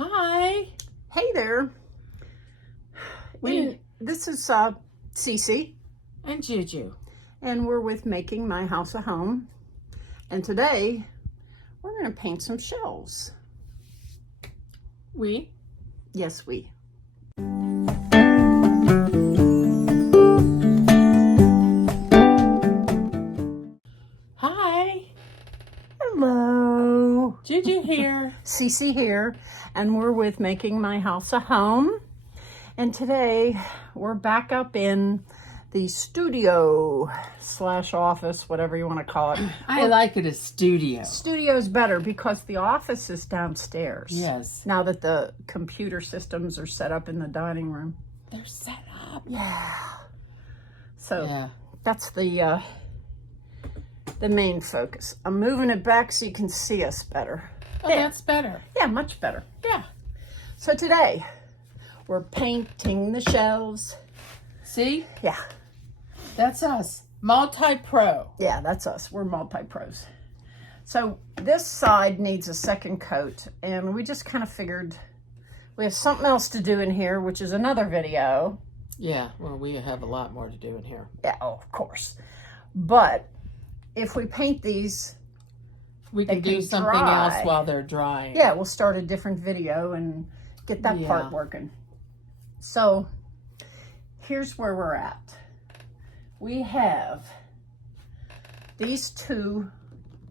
Hi. Hey there. This is Cece. And Juju. And we're with Making My House a Home. And today, we're going to paint some shelves. We? Yes, we. Hi. Hello. Juju here. Cece here. And we're with Making My House a Home. And today, we're back up in the studio / office, whatever you want to call it. I like it as studio. Studio's better because the office is downstairs. Yes. Now that the computer systems are set up in the dining room. They're set up. Yeah. So Yeah. that's the main focus. I'm moving it back so you can see us better. Oh, that's better. Yeah, much better. Yeah. So today, we're painting the shelves. See? Yeah. That's us. Multi-pro. Yeah, that's us. We're multi-pros. So this side needs a second coat, and we just kind of figured we have something else to do in here, which is another video. Yeah, well, we have a lot more to do in here. Yeah, oh, of course. But if we paint these, We can do something dry. else while they're drying. Yeah, we'll start a different video and get that part working. So here's where we're at. We have these two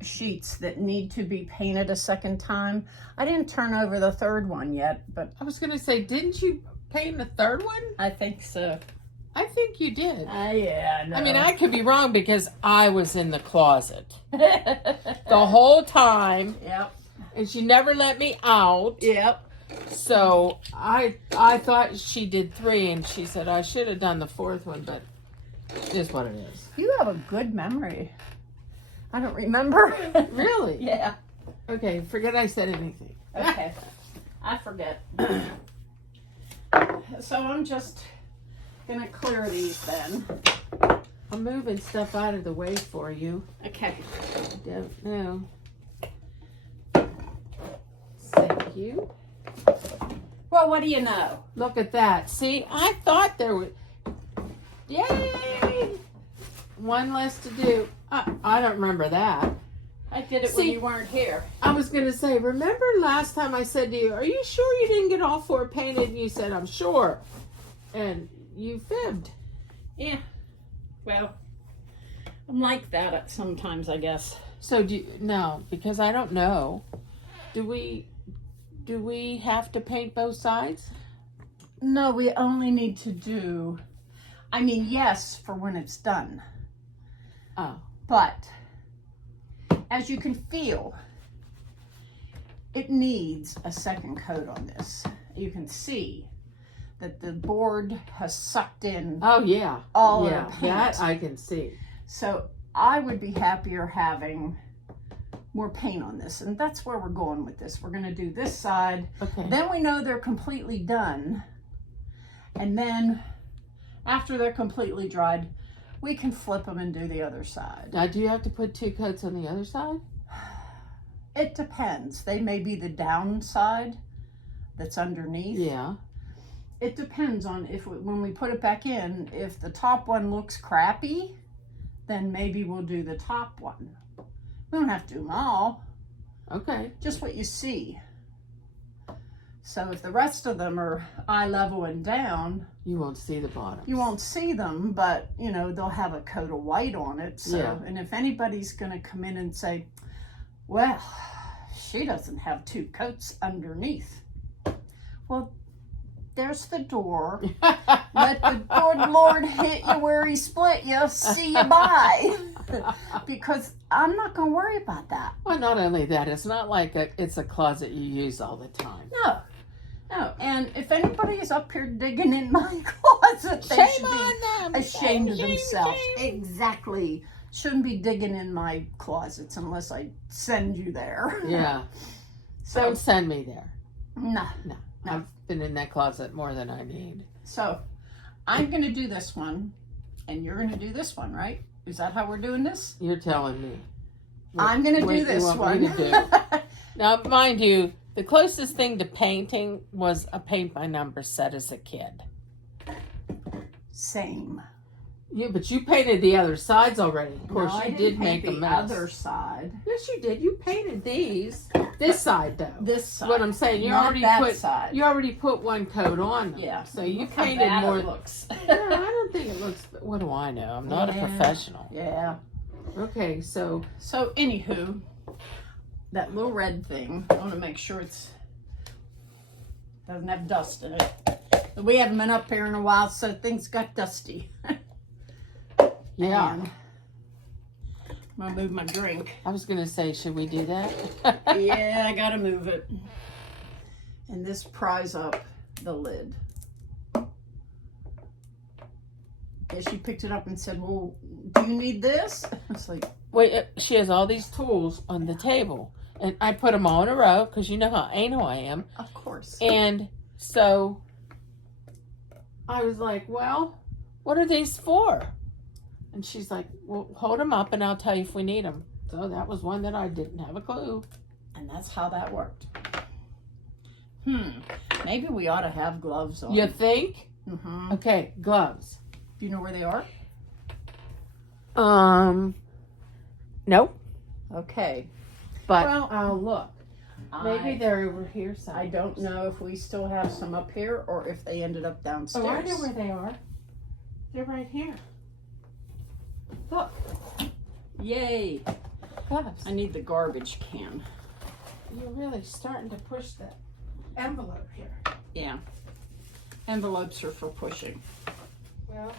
sheets that need to be painted a second time. I didn't turn over the third one yet, but I was going to say, didn't you paint the third one? I think so. I think you did. Yeah, no. I mean, I could be wrong because I was in the closet the whole time. Yep. And she never let me out. Yep. So I thought she did 3, and she said I should have done the 4th one, but it is what it is. You have a good memory. I don't remember. Really? Yeah. Okay, forget I said anything. Okay. I forget. So I'm just gonna clear these then. I'm moving stuff out of the way for you. Okay. I don't know. Thank you. Well, what do you know? Look at that. See, I thought there was... Yay! One less to do. I don't remember that. I did it when you weren't here. I was going to say, remember last time I said to you, are you sure you didn't get all 4 painted? And you said, I'm sure. And you fibbed. Yeah. Well, I'm like that sometimes, I guess. So no, because I don't know. Do we have to paint both sides? No, we only need to do, I mean, yes, for when it's done. Oh. But as you can feel, it needs a second coat on this. You can see that the board has sucked in Oh yeah. all yeah, the paint. that I can see. So I would be happier having more paint on this, and that's where we're going with this. We're going to do this side. Okay. Then we know they're completely done, and then after they're completely dried, we can flip them and do the other side. Now, do you have to put 2 coats on the other side? It depends. They may be the downside that's underneath. Yeah. It depends on when we put it back in, if the top one looks crappy, then maybe we'll do the top one. We don't have to do them all. Okay. Just what you see. So if the rest of them are eye level and down, You won't see the bottom. you won't see them, but you know, they'll have a coat of white on it. So, Yeah. and if anybody's going to come in and say, well, she doesn't have 2 coats underneath. Well, there's the door. Let the good Lord hit you where he split you. See you bye. Because I'm not going to worry about that. Well, not only that, it's not like it's a closet you use all the time. No. No. And if anybody is up here digging in my closet, they Shame should be on them. ashamed of Shame, themselves. shame. Exactly. Shouldn't be digging in my closets unless I send you there. Yeah. So, Don't send me there. no. No. I've been in that closet more than I need. So, I'm going to do this one, and you're going to do this one, right? Is that how we're doing this? You're telling me. I'm going to What do you this want one. me to do. Now, mind you, The closest thing to painting was a paint by number set as a kid. Same. Yeah, but you painted the other sides already. Of course, No, I you didn't did make paint a the mess. other side. Yes, you did. You painted these. This side, though. This side. What I'm saying, you Not already that put side. you already put one coat on them. Yeah. So you Look how painted bad more. it looks. No, I don't think it looks. What do I know? I'm not a professional. Yeah. Okay, so Anywho, that little red thing, I want to make sure it's doesn't have dust in it. We haven't been up here in a while, so things got dusty. yeah. And I'm gonna move my drink. I was gonna say, should we do that? Yeah, I gotta move it. And this pries up the lid. Yeah, she picked it up and said, "Well, do you need this?" I was like, Wait, she has all these tools on the table, and I put them all in a row because you know how anal I am. "Of course." And so I was like, "Well, what are these for?" And she's like, "Well, hold them up, and I'll tell you if we need them." So that was one that I didn't have a clue. And that's how that worked. Maybe we ought to have gloves on. You think? Mm-hmm. Okay, gloves. Do you know where they are? Nope. Okay. But Well, I'll look. Maybe they're over here somewhere. I don't know if we still have some up here or if they ended up downstairs. Oh, I know where they are. They're right here. Look, Yay. gloves. I need the garbage can. You're really starting to push the envelope here. Yeah. Envelopes are for pushing. Well,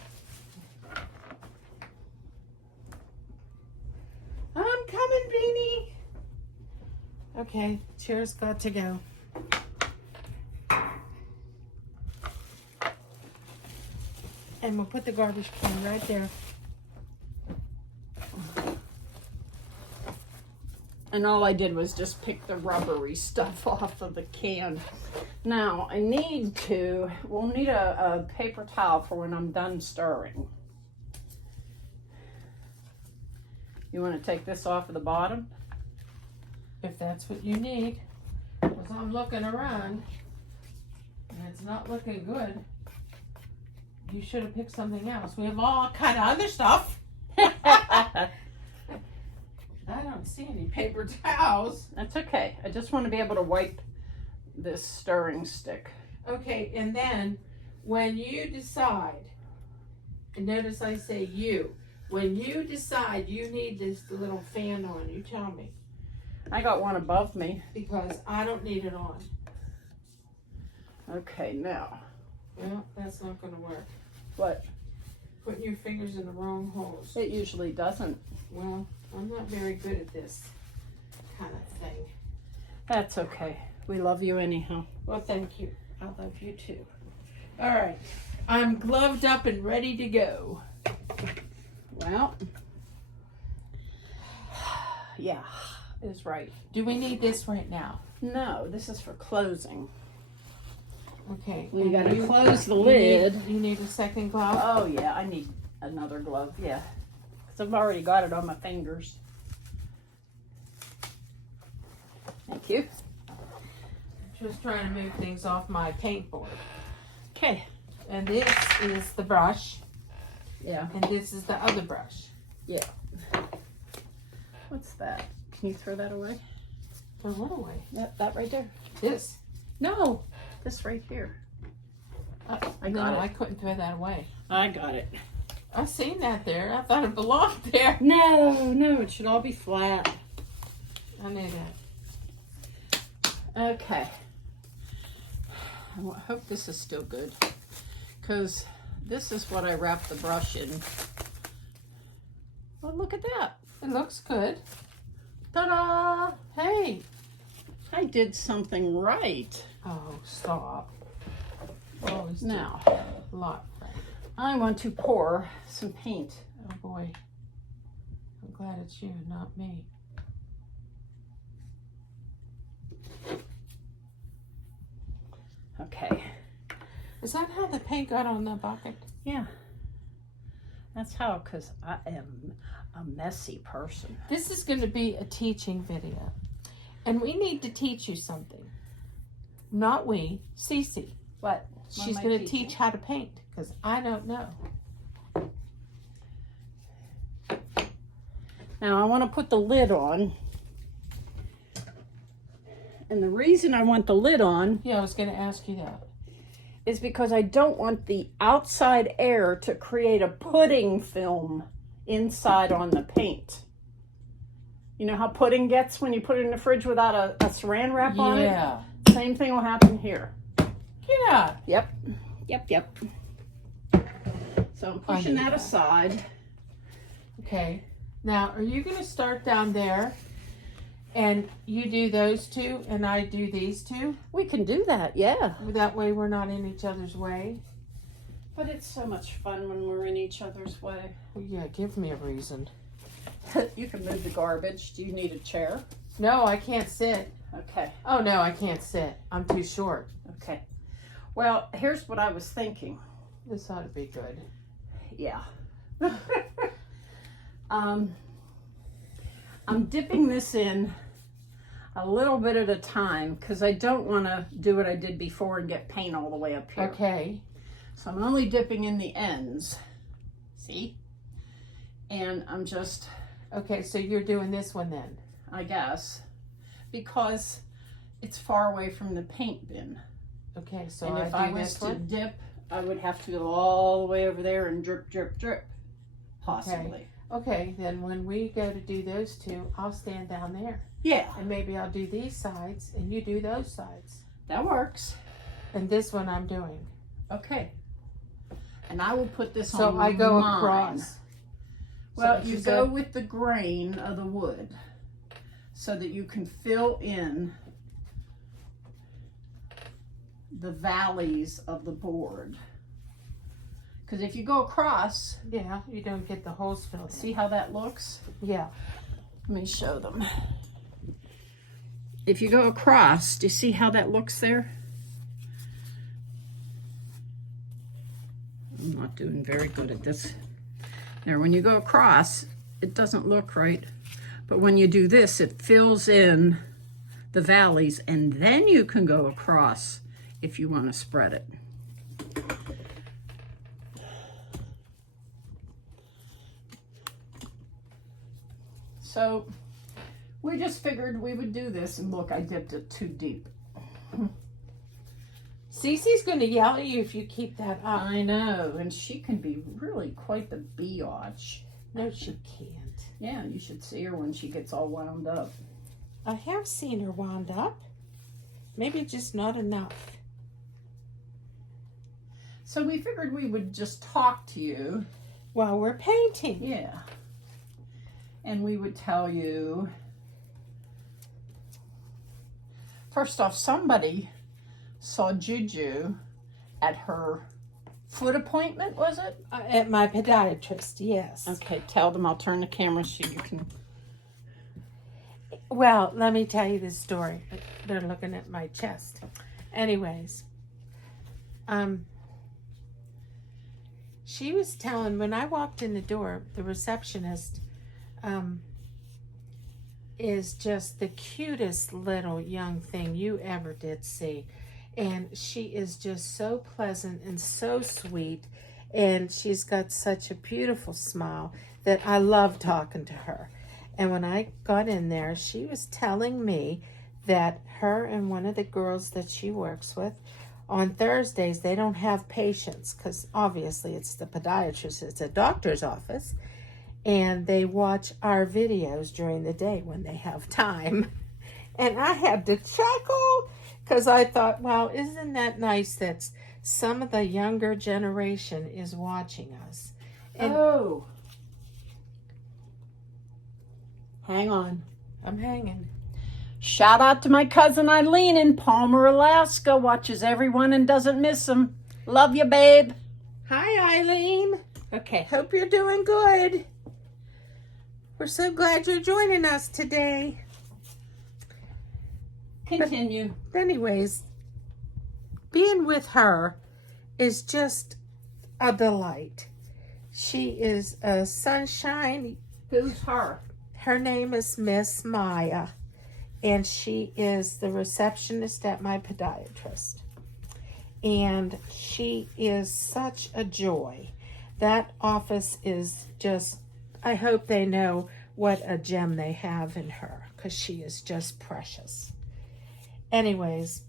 I'm coming, Beanie. Okay, chair's got to go. And we'll put the garbage can right there. And all I did was just pick the rubbery stuff off of the can. Now, we'll need a paper towel for when I'm done stirring. You want to take this off of the bottom? If that's what you need. Because I'm looking around and it's not looking good. You should have picked something else. We have all kind of other stuff. I don't see any paper towels. That's okay. I just want to be able to wipe this stirring stick. Okay, and then when you decide, and notice I say you, when you decide you need this little fan on, you tell me. I got one above me. Because I don't need it on. Okay, now. Well, that's not going to work. What? Putting your fingers in the wrong holes. It usually doesn't. Well, I'm not very good at this kind of thing. That's okay. We love you anyhow. Well, thank you. I love you too. All right. I'm gloved up and ready to go. Well, yeah, is right. Do we need this right now? No, this is for closing. Okay. We and gotta you- close the you lid. You need a second glove? Oh yeah, I need another glove, yeah. Because I've already got it on my fingers. Thank you. Just trying to move things off my paint board. Okay. And this is the brush, Yeah. and this is the other brush. What's that? Can you throw that away? Throw what away? That right there. This. No, this right here. I got it. I couldn't throw that away. I got it. I seen that there. I thought it belonged there. No, it should all be flat. I knew that. Okay. I hope this is still good. Because this is what I wrap the brush in. Well, look at that. It looks good. Ta-da! Hey. I did something right. Oh, stop. Always do Now, a lot, Frank. I want to pour some paint. Oh boy. I'm glad it's you, not me. Okay. Is that how the paint got on the bucket? Yeah. That's how, because I am a messy person. This is going to be a teaching video. And we need to teach you something. not we, Cece. What? She's am I going to teaching? teach how to paint because I don't know. Now I want to put the lid on. And the reason I want the lid on Yeah, I was going to ask you that. is because I don't want the outside air to create a pudding film inside on the paint. You know how pudding gets when you put it in the fridge without a saran wrap on it? Yeah. Same thing will happen here. Get out. Yep. So I'm pushing that aside. Okay. Now, are you going to start down there and you do those two and I do these two? We can do that, yeah. That way we're not in each other's way. But it's so much fun when we're in each other's way. Well, yeah, give me a reason. You can move the garbage. Do you need a chair? No, I can't sit. Okay. Oh, no, I can't sit. I'm too short. Okay. Well, here's what I was thinking. This ought to be good. Yeah. I'm dipping this in a little bit at a time because I don't want to do what I did before and get paint all the way up here. Okay. So I'm only dipping in the ends. See? And I'm just, Okay, so you're doing this one then. I guess, because it's far away from the paint bin. Okay, so And if I I do was this to one. dip, I would have to go all the way over there and drip, drip, drip. Possibly. Okay, then when we go to do those two, I'll stand down there. Yeah, And maybe I'll do these sides and you do those sides. that works. And this one I'm doing. Okay. And I will put this So on I go mine. across. Well, So you she go said- with the grain of the wood so that you can fill in the valleys of the board. Because if you go across, Yeah, you don't get the holes filled in. see how that looks? Yeah. Let me show them. If you go across, do you see how that looks there? I'm not doing very good at this. There, when you go across, it doesn't look right. But when you do this, it fills in the valleys, and then you can go across if you want to spread it. So we just figured we would do this, and look, I dipped it too deep. Cece's going to yell at you if you keep that up. I know, and she can be really quite the biatch. No, she can't. Yeah, you should see her when she gets all wound up. I have seen her wound up. Maybe just not enough. So we figured we would just talk to you. While we're painting. Yeah. And we would tell you. First off, somebody saw Juju at her foot appointment, was it? At my podiatrist, yes. Okay, tell them. I'll turn the camera so you can. Well, let me tell you this story. They're looking at my chest. Anyways, she was telling, when I walked in the door, the receptionist is just the cutest little young thing you ever did see. And she is just so pleasant and so sweet. And she's got such a beautiful smile that I love talking to her. And when I got in there, she was telling me that her and one of the girls that she works with, on Thursdays, they don't have patients because obviously it's the podiatrist, it's a doctor's office. And they watch our videos during the day when they have time. And I had to chuckle because I thought, wow, isn't that nice that some of the younger generation is watching us? And Oh. Hang on. I'm hanging. Shout out to my cousin Eileen in Palmer, Alaska. Watches everyone and doesn't miss them. Love you, babe. Hi, Eileen. Okay. Hope you're doing good. We're so glad you're joining us today. Continue. Anyways, being with her is just a delight. She is a sunshine. Who's her? Her name is Miss Maya. and she is the receptionist at my podiatrist. And she is such a joy. That office is just, I hope they know what a gem they have in her, because she is just precious. Anyways,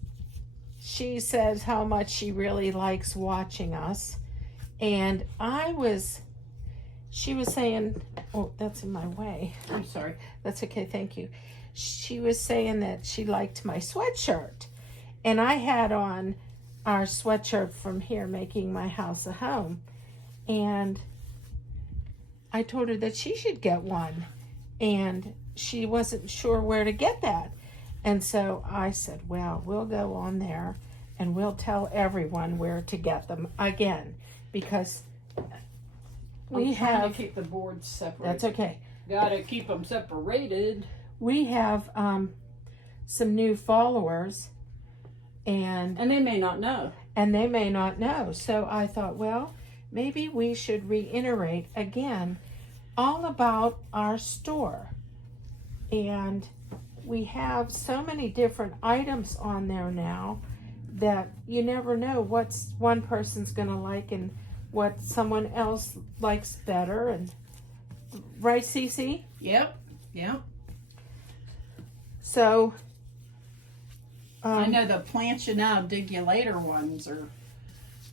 she says how much she really likes watching us. And she was saying, oh, that's in my way. I'm sorry. That's okay, thank you. She was saying that she liked my sweatshirt. And I had on our sweatshirt from here, Making My House a Home. And I told her that she should get one. And she wasn't sure where to get that. And so I said, well, we'll go on there and we'll tell everyone where to get them again. Because we have to keep the boards separate. That's okay. Gotta keep them separated. We have some new followers, and they may not know. So I thought, well, maybe we should reiterate again all about our store. And we have so many different items on there now that you never know what's one person's going to like and what someone else likes better. And right, Cece? Yep. So I know the plancha now digulator ones are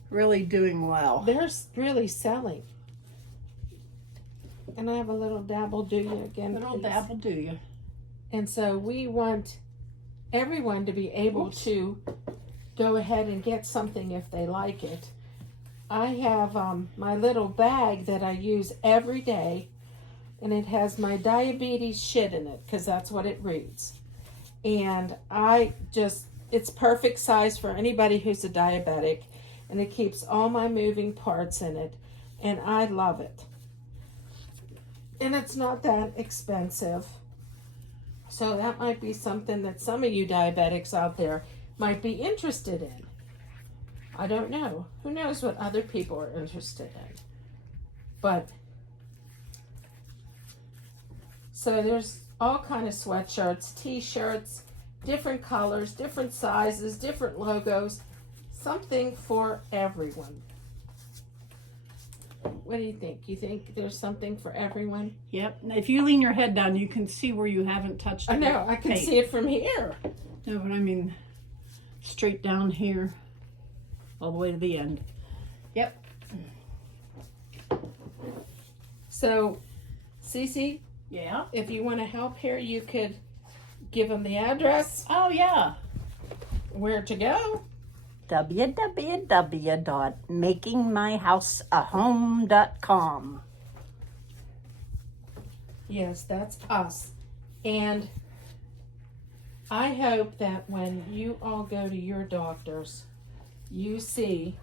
really doing well. they're really selling. And I have a little dabble do you again. Little please. dabble do you. And so we want everyone to be able to go ahead and get something if they like it. I have my little bag that I use every day, and it has my diabetes shit in it, because that's what it reads. And it's perfect size for anybody who's a diabetic, and it keeps all my moving parts in it, and I love it. And it's not that expensive. So that might be something that some of you diabetics out there might be interested in. I don't know. Who knows what other people are interested in? But, so there's all kind of sweatshirts, t-shirts, different colors, different sizes, different logos. Something for everyone. What do you think? You think there's something for everyone? Yep. If you lean your head down, you can see where you haven't touched it. I know. I can see it from here. No, but I mean straight down here, all the way to the end. Yep. So, Cece, Yeah. if you want to help here, you could give them the address, Oh, yeah. where to go. www.makingmyhouseahome.com. Yes, that's us. And I hope that when you all go to your doctors, you see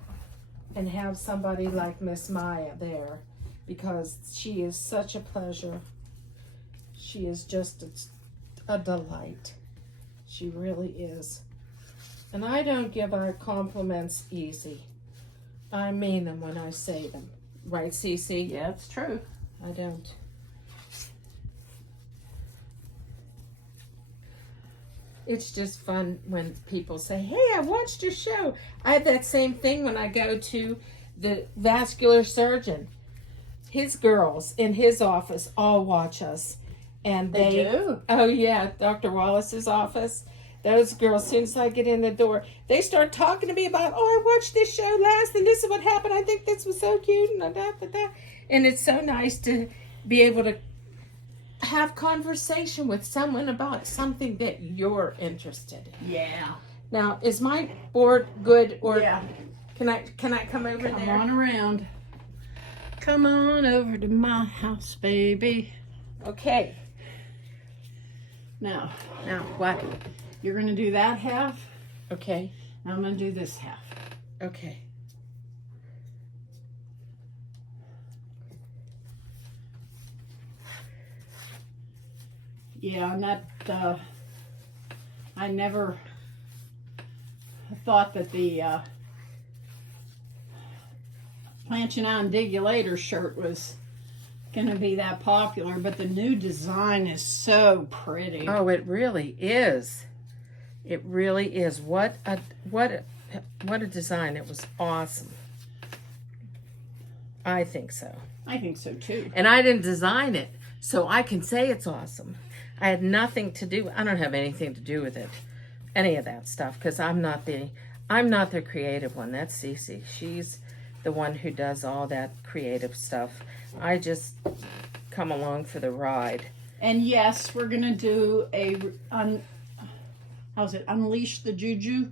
and have somebody like Miss Maya there, because she is such a pleasure. She is just a delight. She really is. And I don't give out compliments easy. I mean them when I say them. Right, Cece? Yeah, it's true. I don't. It's just fun when people say, hey, I watched your show. I have that same thing when I go to the vascular surgeon. His girls in his office all watch us. And They do? Oh, yeah, Dr. Wallace's office. Those girls, as soon as I get in the door, they start talking to me about, oh, I watched this show last, and this is what happened. I think this was so cute, and da. And it's so nice to be able to have conversation with someone about something that you're interested in. Yeah. Now, is my board good, or Yeah. can I come over Come there? on around. Come on over to my house, baby. Okay. Now, What? you're going to do that half. Okay. And I'm going to do this half. Okay. Yeah, and that, I never thought that the planching on digulator shirt was going to be that popular, but the new design is so pretty. Oh, it really is. It really is. What a design. It was awesome. I think so. I think so too. And I didn't design it, so I can say it's awesome. I had nothing to do. I don't have anything to do with it, any of that stuff, because I'm not the creative one. That's Cece. She's the one who does all that creative stuff. I just come along for the ride. And yes, we're gonna do Unleash the Juju?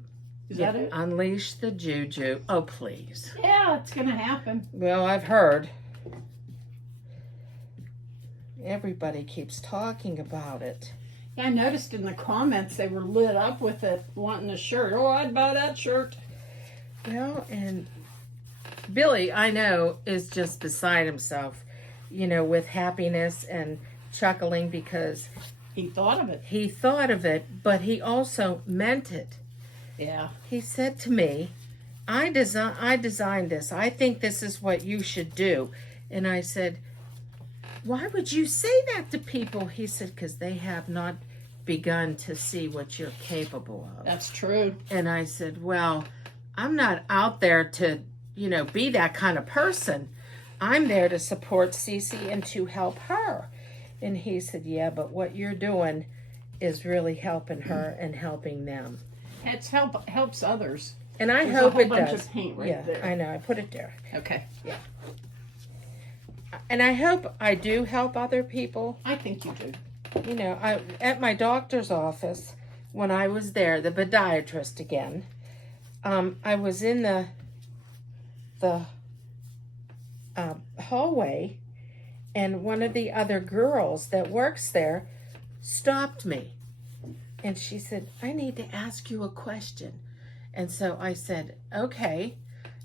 Is that it? Unleash the Juju. Oh, please. Yeah, it's gonna happen. Well, I've heard. Everybody keeps talking about it. Yeah, I noticed in the comments they were lit up with it, wanting a shirt. Oh, I'd buy that shirt. Well, and Billy, I know, is just beside himself, with happiness and chuckling because he thought of it. He thought of it, but he also meant it. Yeah. He said to me, I designed this. I think this is what you should do. And I said, why would you say that to people? He said, because they have not begun to see what you're capable of. That's true. And I said, well, I'm not out there to, be that kind of person. I'm there to support Cece and to help her. And he said, yeah, but what you're doing is really helping her and helping them. It helps others. And I There's hope a whole it bunch does. Of paint right yeah, there. I know. I put it there. Okay. Yeah. And I hope I do help other people. I think you do. At my doctor's office, when I was there, the podiatrist again, I was in the hallway, and one of the other girls that works there stopped me. And she said, I need to ask you a question. And so I said, okay.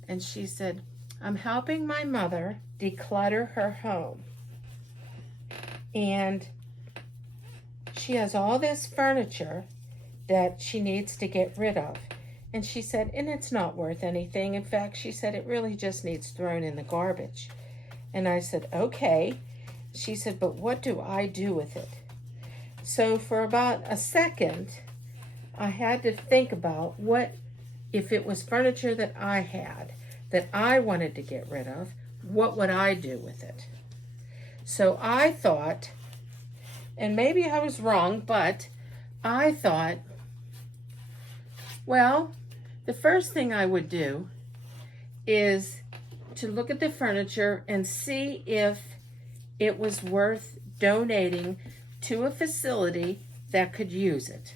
And she said, I'm helping my mother declutter her home. And she has all this furniture that she needs to get rid of. And she said, and it's not worth anything. In fact, she said, it really just needs thrown in the garbage. And I said, okay. She said, but what do I do with it? So for about a second, I had to think about what, if it was furniture that I had, that I wanted to get rid of, what would I do with it? So I thought, and maybe I was wrong, but I thought, well, the first thing I would do is to look at the furniture and see if it was worth donating to a facility that could use it.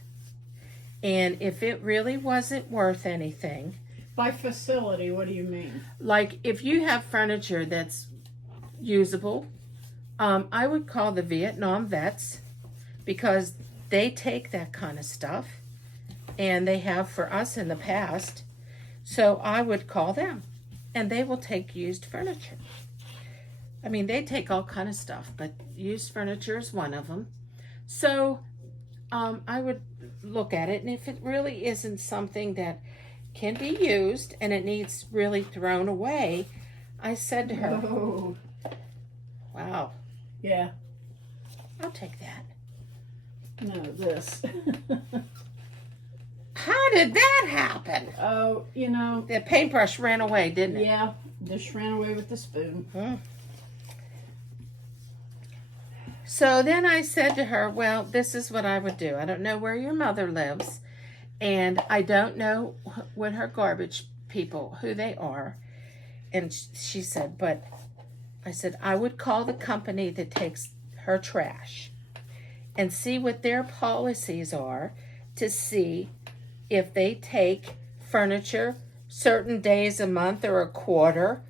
And if it really wasn't worth anything. By facility, what do you mean? Like if you have furniture that's usable, I would call the Vietnam vets, because they take that kind of stuff and they have for us in the past. So I would call them and they will take used furniture. I mean, they take all kind of stuff, but used furniture is one of them. So I would look at it, and if it really isn't something that can be used and it needs really thrown away, I said to her, oh. Wow. Yeah. I'll take that. No, this. How did that happen? Oh, The paintbrush ran away, didn't it? Yeah, just ran away with the spoon. Hmm. So then I said to her, well, this is what I would do. I don't know where your mother lives, and I don't know what her garbage people, who they are. And she said, but I said, I would call the company that takes her trash and see what their policies are to see if they take furniture certain days a month or a quarter,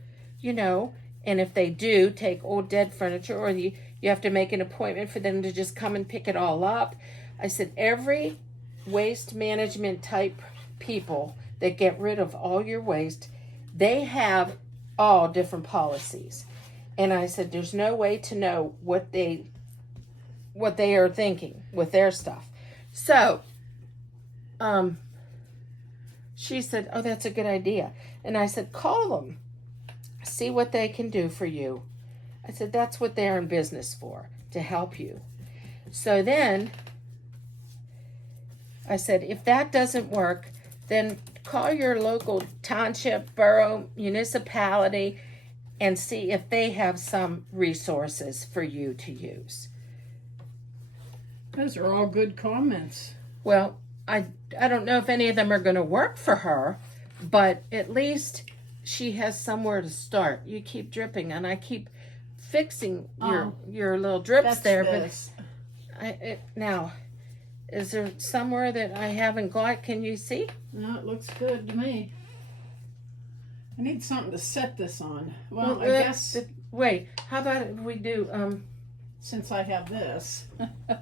and if they do take old dead furniture, or you have to make an appointment for them to just come and pick it all up. I said, every waste management type people that get rid of all your waste, they have all different policies. And I said, there's no way to know what they are thinking with their stuff. So, she said, oh, that's a good idea. And I said, call them, see what they can do for you. I said, that's what they're in business for, to help you. So then I said, if that doesn't work, then call your local township, borough, municipality, and see if they have some resources for you to use. Those are all good comments. Well, I don't know if any of them are going to work for her, but at least she has somewhere to start. You keep dripping, and I keep fixing your little drips there. This. But now, is there somewhere that I haven't got? Can you see? No, it looks good to me. I need something to set this on. Well, I guess... Wait, how about if we do... Since I have this.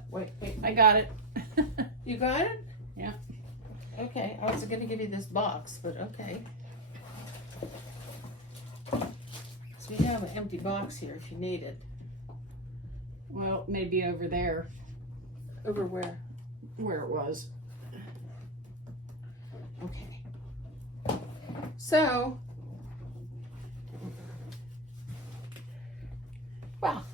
Wait, I got it. you got it? Yeah. Okay, I was going to give you this box, but okay. So you have an empty box here if you need it. Well, maybe over there. Over where? Where it was. Okay. So, well,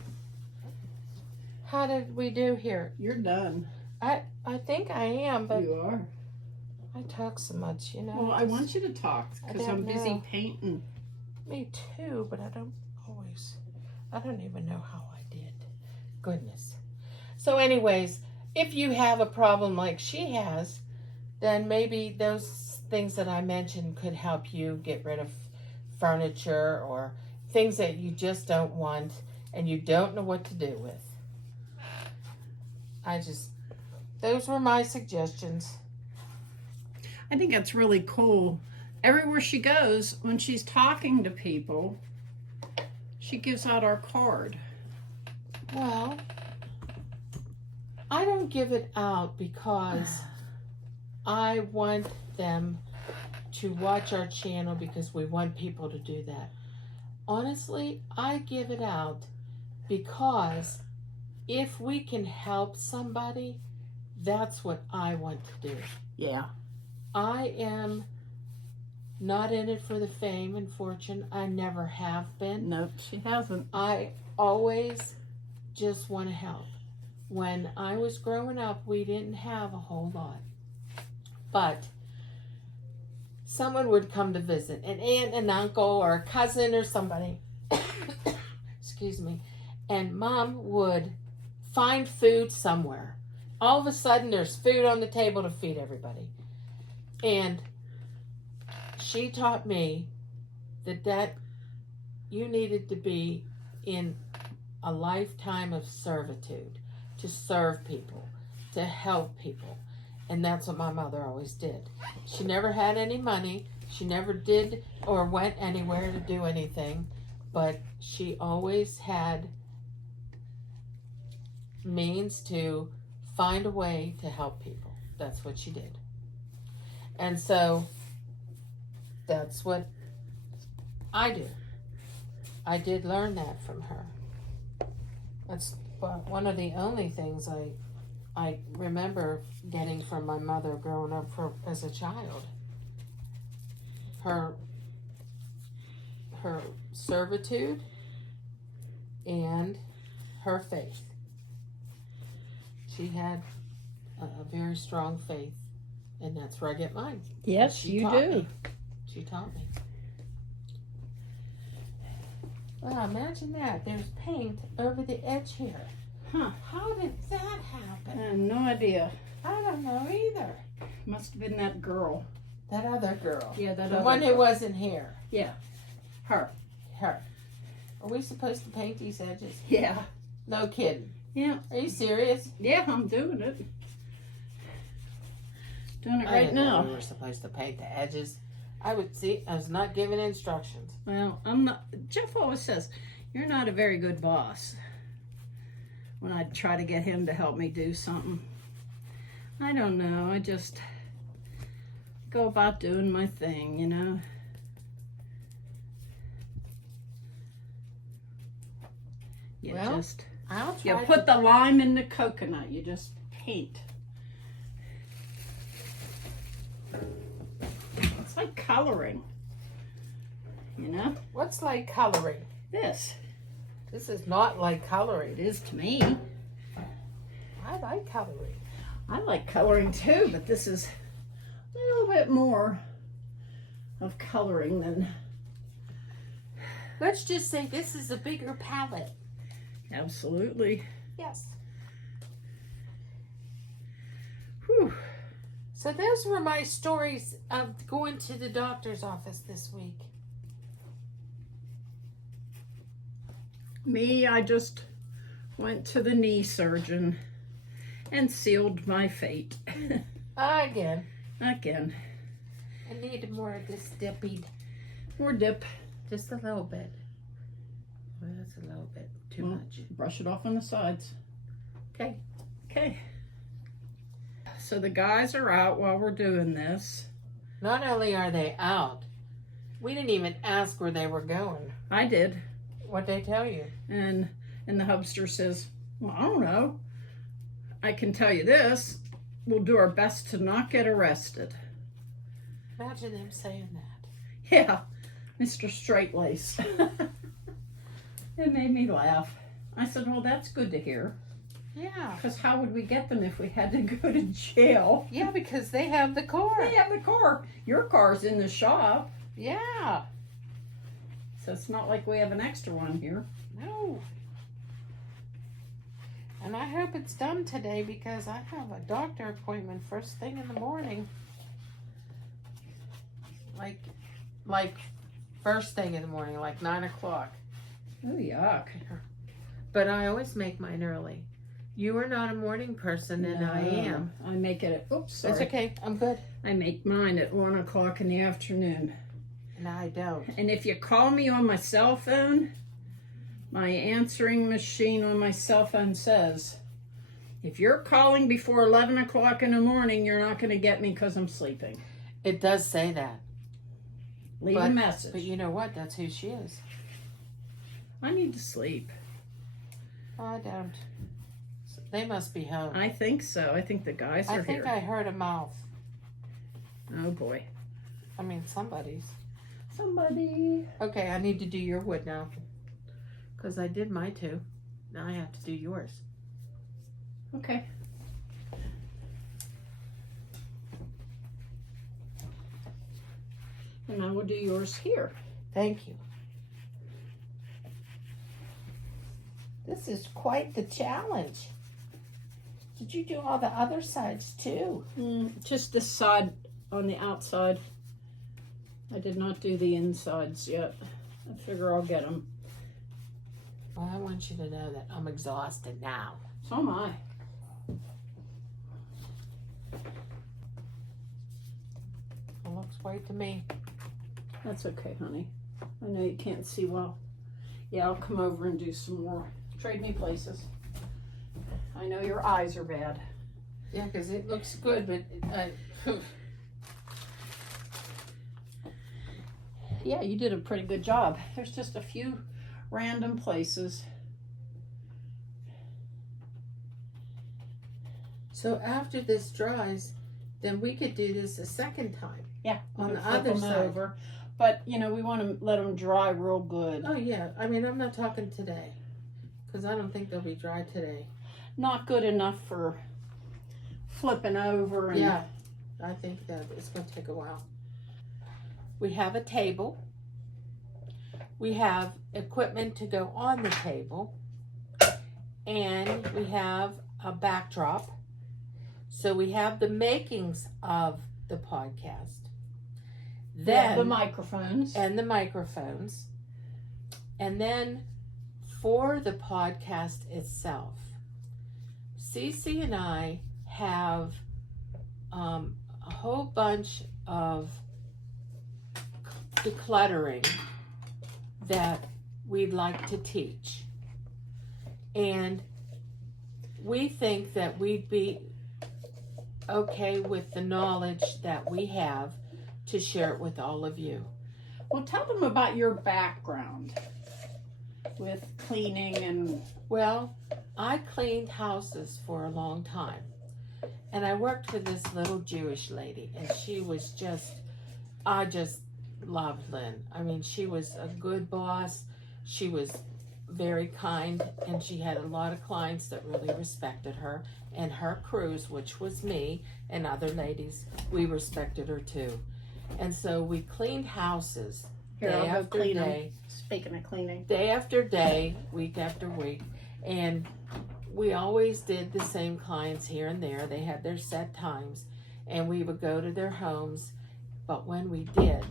how did we do here? You're done. I think I am, but You are. I talk so much, you know. Well, I want you to talk because I'm busy know. painting. Me too, but I don't even know how I did. Goodness. So anyways, if you have a problem like she has, then maybe those things that I mentioned could help you get rid of furniture or things that you just don't want and you don't know what to do with. Those were my suggestions. I think that's really cool. Everywhere she goes, when she's talking to people, she gives out our card. Well, I don't give it out because I want them to watch our channel because we want people to do that. Honestly, I give it out because if we can help somebody, that's what I want to do. Yeah. I am not in it for the fame and fortune. I never have been. Nope, she hasn't. I always just want to help. When I was growing up, we didn't have a whole lot. But someone would come to visit, an aunt, an uncle, or a cousin or somebody, excuse me, and Mom would find food somewhere. All of a sudden, there's food on the table to feed everybody. And she taught me that you needed to be in a lifetime of servitude, to serve people, to help people. And that's what my mother always did. She never had any money. She never did or went anywhere to do anything. But she always had means to find a way to help people. That's what she did. And so that's what I do. I did learn that from her. That's one of the only things I remember getting from my mother growing up as a child. Her servitude and her faith. She had a very strong faith, and that's where I get mine. Yes, you do. She taught me. Well, imagine that. There's paint over the edge here. Huh. How did that happen? I have no idea. I don't know either. Must have been that girl. That other girl. Yeah, that the other one girl. who wasn't here. Yeah. Her. Her. Are we supposed to paint these edges? Yeah. No kidding. Yeah. Are you serious? Yeah, I'm doing it. Doing it I right didn't know now. we were supposed to paint the edges. I was not given instructions. Well, I'm not. Jeff always says, you're not a very good boss. When I try to get him to help me do something. I don't know. I just go about doing my thing, you know. You Well, just I'll you try put the lime in the coconut. You just paint. It's like coloring. You know? What's like coloring? This. This is not like coloring. It is to me. I like coloring. I like coloring too, but this is a little bit more of coloring than... Let's just say this is a bigger palette. Absolutely. Yes. Whew. So those were my stories of going to the doctor's office this week. Me, I just went to the knee surgeon and sealed my fate. Again. Again. I needed more of this dipping. More dip. Just a little bit. Well, that's a little bit too much. Brush it off on the sides. Okay. Okay. So the guys are out while we're doing this. Not only are they out, we didn't even ask where they were going. I did. What'd they tell you? And the hubster says, well, I don't know. I can tell you this. We'll do our best to not get arrested. Imagine them saying that. Yeah. Mr. Straightlace. It made me laugh. I said, well, that's good to hear. Yeah. Because how would we get them if we had to go to jail? Yeah, because they have the car. They have the car. Your car's in the shop. Yeah. So it's not like we have an extra one here. No. And I hope it's done today because I have a doctor appointment first thing in the morning. Like first thing in the morning, like 9 o'clock. Oh, yuck. But I always make mine early. You are not a morning person, and I am. I make it at, oops, sorry. It's okay. I'm good. I make mine at 1 o'clock in the afternoon. And I don't. And if you call me on my cell phone, my answering machine on my cell phone says, if you're calling before 11 o'clock in the morning, you're not going to get me because I'm sleeping. It does say that. Leave a message. But you know what? That's who she is. I need to sleep. I don't. They must be home. I think so. I think the guys are here. I think I heard a mouth. Oh, boy. I mean, somebody's. Somebody. Okay, I need to do your wood now. Because I did mine too. Now I have to do yours. Okay. And I will do yours here. Thank you. This is quite the challenge. Did you do all the other sides too? Just this side on the outside. I did not do the insides yet. I figure I'll get them. Well, I want you to know that I'm exhausted now. So am I. It looks white to me. That's okay, honey. I know you can't see well. Yeah, I'll come over and do some more. Trade me places. I know your eyes are bad. Yeah, because it looks good, but yeah, you did a pretty good job. There's just a few random places. So after this dries, then we could do this a second time. Yeah, on the flip other them side. over. But, you know, we want to let them dry real good. Oh yeah, I mean, I'm not talking today. Because I don't think they'll be dry today. Not good enough for flipping over. And Yeah, I think that it's going to take a while. We have a table. We have equipment to go on the table. And we have a backdrop. So we have the makings of the podcast. Then the microphones. And the microphones. And then for the podcast itself, Cece and I have a whole bunch of decluttering that we'd like to teach. And we think that we'd be okay with the knowledge that we have to share it with all of you. Well, tell them about your background with cleaning and... Well, I cleaned houses for a long time. And I worked for this little Jewish lady. And she was just, I just loved Lynn. I mean, she was a good boss. She was very kind, and she had a lot of clients that really respected her, and her crews, which was me and other ladies, we respected her too. And so we cleaned houses Here, day I'll go after clean 'em. day, Speaking of cleaning. day after day, week after week, and we always did the same clients here and there. They had their set times, and we would go to their homes. But when we did,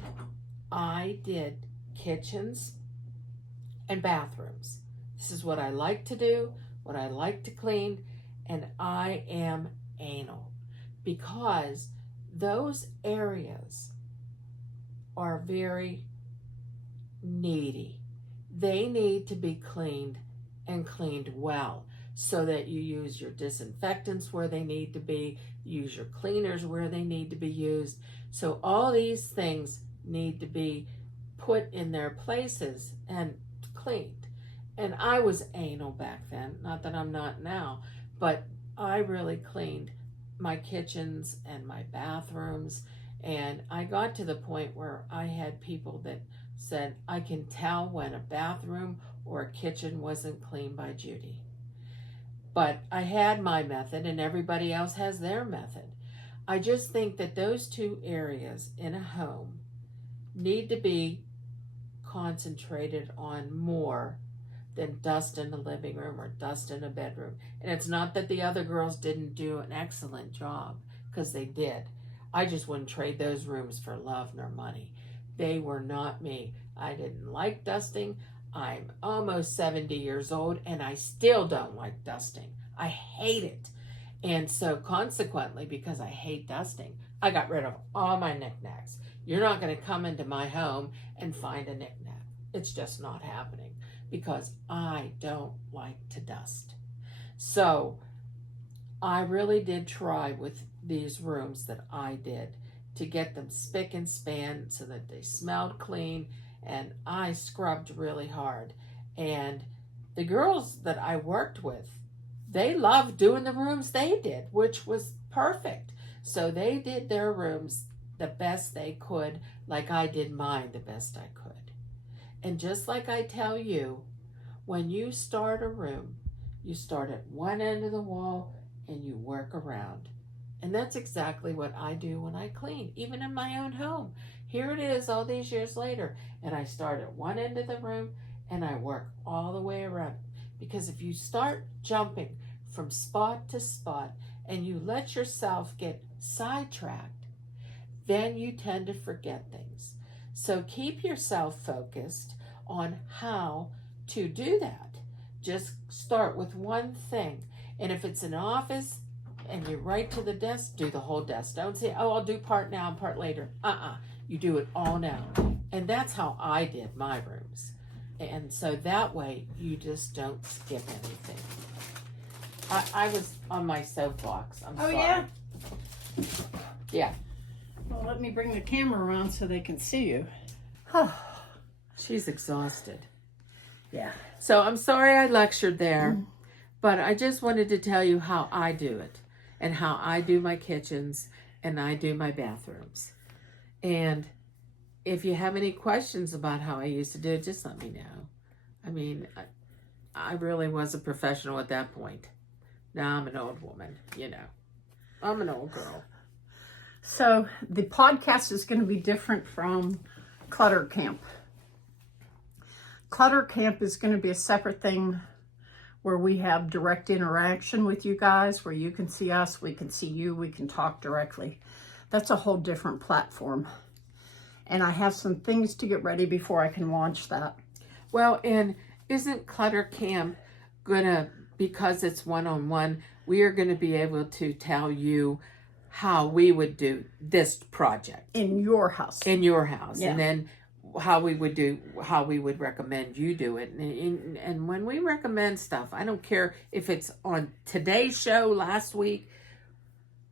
I did kitchens and bathrooms. This is what I like to do, what I like to clean, and I am anal because those areas are very needy. They need to be cleaned and cleaned well so that you use your disinfectants where they need to be, use your cleaners where they need to be used. So all these things need to be put in their places and cleaned. And I was anal back then, not that I'm not now, but I really cleaned my kitchens and my bathrooms. And I got to the point where I had people that said, I can tell when a bathroom or a kitchen wasn't clean by Judy. But I had my method, and everybody else has their method. I just think that those two areas in a home need to be concentrated on more than dust in the living room or dust in a bedroom. And it's not that the other girls didn't do an excellent job, because they did. I just wouldn't trade those rooms for love nor money. They were not me. I didn't like dusting. I'm almost 70 years old, and I still don't like dusting. I hate it. And so consequently, because I hate dusting, I got rid of all my knickknacks. You're not going to come into my home and find a knickknack. It's just not happening because I don't like to dust. So I really did try with these rooms that I did to get them spick and span so that they smelled clean, and I scrubbed really hard. And the girls that I worked with, they loved doing the rooms they did, which was perfect. So they did their rooms the best they could, like I did mine the best I could. And just like I tell you, when you start a room, you start at one end of the wall and you work around. And that's exactly what I do when I clean, even in my own home. Here it is all these years later, and I start at one end of the room and I work all the way around. Because if you start jumping from spot to spot and you let yourself get sidetracked, then you tend to forget things. So keep yourself focused on how to do that. Just start with one thing. And if it's an office and you're right to the desk, do the whole desk. Don't say, oh, I'll do part now and part later. You do it all now. And that's how I did my rooms. And so that way you just don't skip anything. I was on my soapbox. I'm sorry. Yeah? Yeah. Well, let me bring the camera around so they can see you. She's exhausted. Yeah. So I'm sorry I lectured there, but I just wanted to tell you how I do it and how I do my kitchens and I do my bathrooms. And if you have any questions about how I used to do it, just let me know. I mean, I really was a professional at that point. Now I'm an old woman, you know. I'm an old girl. So the podcast is going to be different from Clutter Camp. Clutter Camp is going to be a separate thing where we have direct interaction with you guys, where you can see us, we can see you, we can talk directly. That's a whole different platform. And I have some things to get ready before I can launch that. Well, and isn't Clutter Camp gonna, because it's one-on-one, we are going to be able to tell you how we would do this project. In your house. In your house. Yeah. And then how we would recommend you do it. And when we recommend stuff, I don't care if it's on today's show, last week,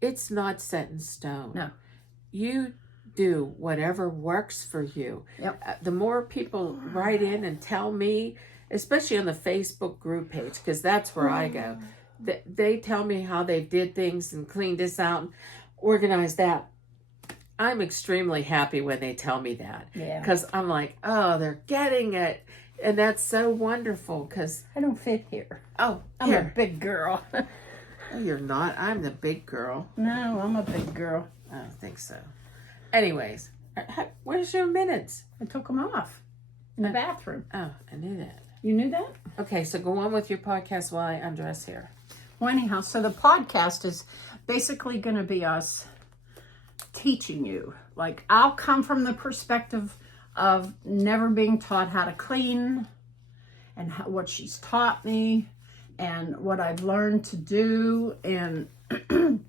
it's not set in stone. No. You do whatever works for you. Yep. The more people write in and tell me, especially on the Facebook group page, because that's where I go, they tell me how they did things and cleaned this out and organized that. I'm extremely happy when they tell me that. Yeah. Because I'm like, oh, they're getting it. And that's so wonderful because, I don't fit here. oh, I'm a here. big girl. No, you're not. I'm the big girl. No, I'm a big girl. I don't think so. Anyways, where's your minutes? I took them off in the bathroom. Oh, I knew that. You knew that? Okay, so go on with your podcast while I undress here. Well, anyhow, so the podcast is basically going to be us teaching you. Like, I'll come from the perspective of never being taught how to clean and what she's taught me and what I've learned to do. And doesn't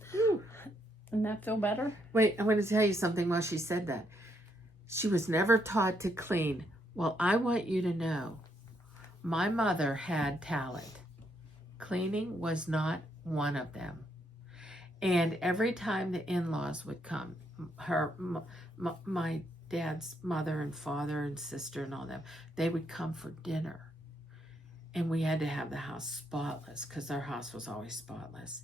that feel better? Wait, I want to tell you something while she said that. She was never taught to clean. Well, I want you to know, my mother had talent. Cleaning was not one of them. And every time the in-laws would come, my dad's mother and father and sister and all them, they would come for dinner. And we had to have the house spotless because our house was always spotless.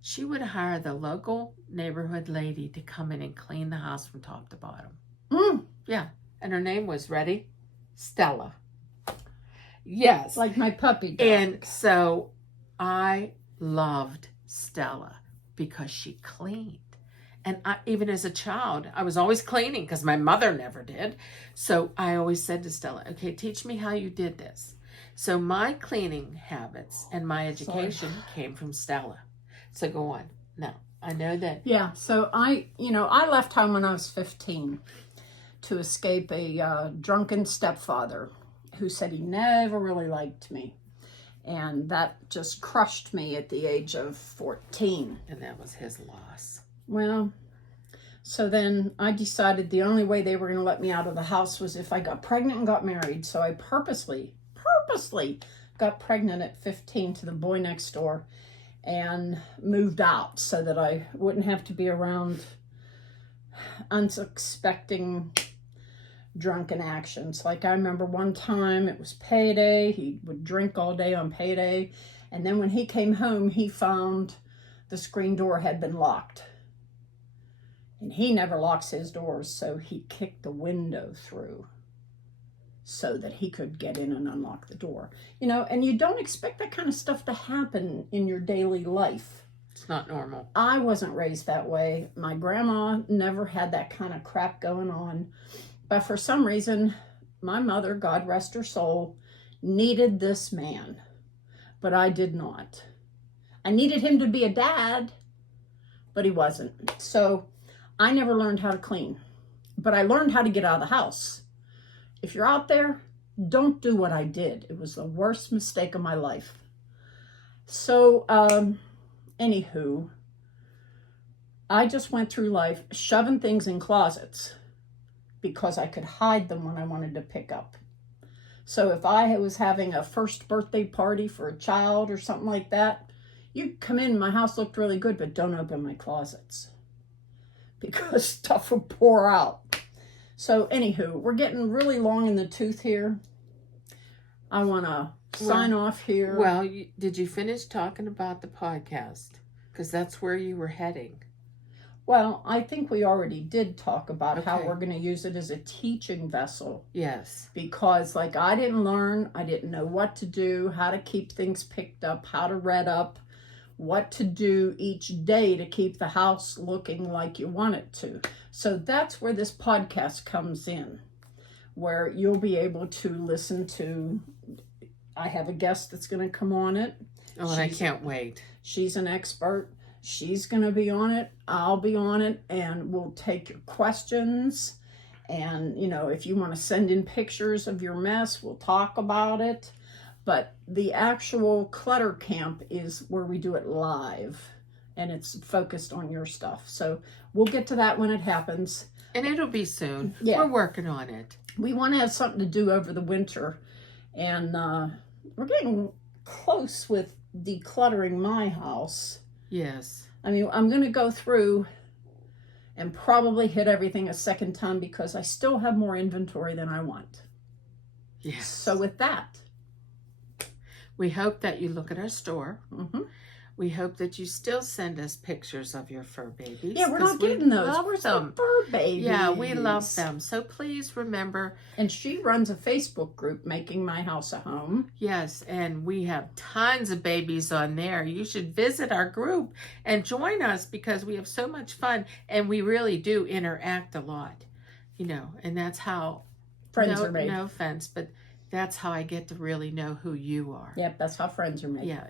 She would hire the local neighborhood lady to come in and clean the house from top to bottom. Yeah. And her name was, ready? Stella. Yes. Like my puppy dog. And so I loved Stella because she cleaned. And even as a child, I was always cleaning because my mother never did. So I always said to Stella, okay, teach me how you did this. So my cleaning habits and my education came from Stella. So go on. Now, I know that. Yeah, so I left home when I was 15 to escape a drunken stepfather who said he never really liked me. And that just crushed me at the age of 14. And that was his loss. Well, so then I decided the only way they were going to let me out of the house was if I got pregnant and got married. So I purposely got pregnant at 15 to the boy next door and moved out so that I wouldn't have to be around unsuspecting drunken actions. Like, I remember one time it was payday. He would drink all day on payday. And then when he came home, he found the screen door had been locked. And he never locks his doors, so he kicked the window through so that he could get in and unlock the door. And you don't expect that kind of stuff to happen in your daily life. It's not normal. I wasn't raised that way. My grandma never had that kind of crap going on. But for some reason, my mother, God rest her soul, needed this man. But I did not. I needed him to be a dad, but he wasn't. So I never learned how to clean. But I learned how to get out of the house. If you're out there, don't do what I did. It was the worst mistake of my life. So, anywho, I just went through life shoving things in closets because I could hide them when I wanted to pick up. So if I was having a first birthday party for a child or something like that, you'd come in, my house looked really good, but don't open my closets because stuff would pour out. So anywho, we're getting really long in the tooth here. I want to sign off here. Well, did you finish talking about the podcast? Because that's where you were heading. Well, I think we already did talk about how Okay. we're going to use it as a teaching vessel. Yes. Because, like, I didn't learn, I didn't know what to do, how to keep things picked up, how to read up, what to do each day to keep the house looking like you want it to. So that's where this podcast comes in, where you'll be able to listen to, I have a guest that's going to come on it. Oh, and I can't wait. She's an expert. She's going to be on it. I'll be on it, and we'll take your questions. And, if you want to send in pictures of your mess, we'll talk about it. But the actual clutter camp is where we do it live, and it's focused on your stuff. So we'll get to that when it happens. And it'll be soon. Yeah. We're working on it. We want to have something to do over the winter, and we're getting close with decluttering my house. Yes. I mean, I'm going to go through and probably hit everything a second time because I still have more inventory than I want. Yes. So with that, we hope that you look at our store. mm-hmm. We hope that you still send us pictures of your fur babies. Yeah, we're 'cause not we getting those. love Where's them. the fur babies? Yeah, we love them. So please remember. And she runs a Facebook group, Making My House a Home. Yes, and we have tons of babies on there. You should visit our group and join us because we have so much fun and we really do interact a lot, you know, and that's how Friends are made. No offense, but that's how I get to really know who you are. Yep, that's how friends are made. Yeah,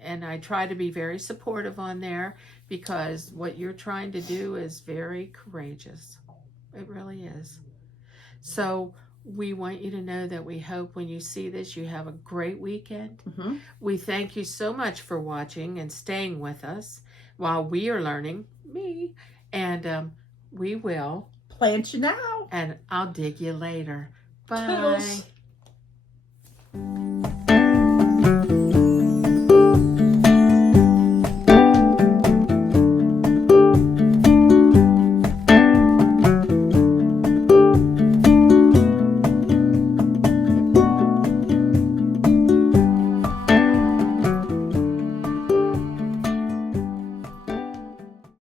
and I try to be very supportive on there because what you're trying to do is very courageous. It really is. So we want you to know that we hope when you see this, you have a great weekend. Mm-hmm. We thank you so much for watching and staying with us while we are learning, and we will Plant you now. and I'll dig you later. Bye. Toodles.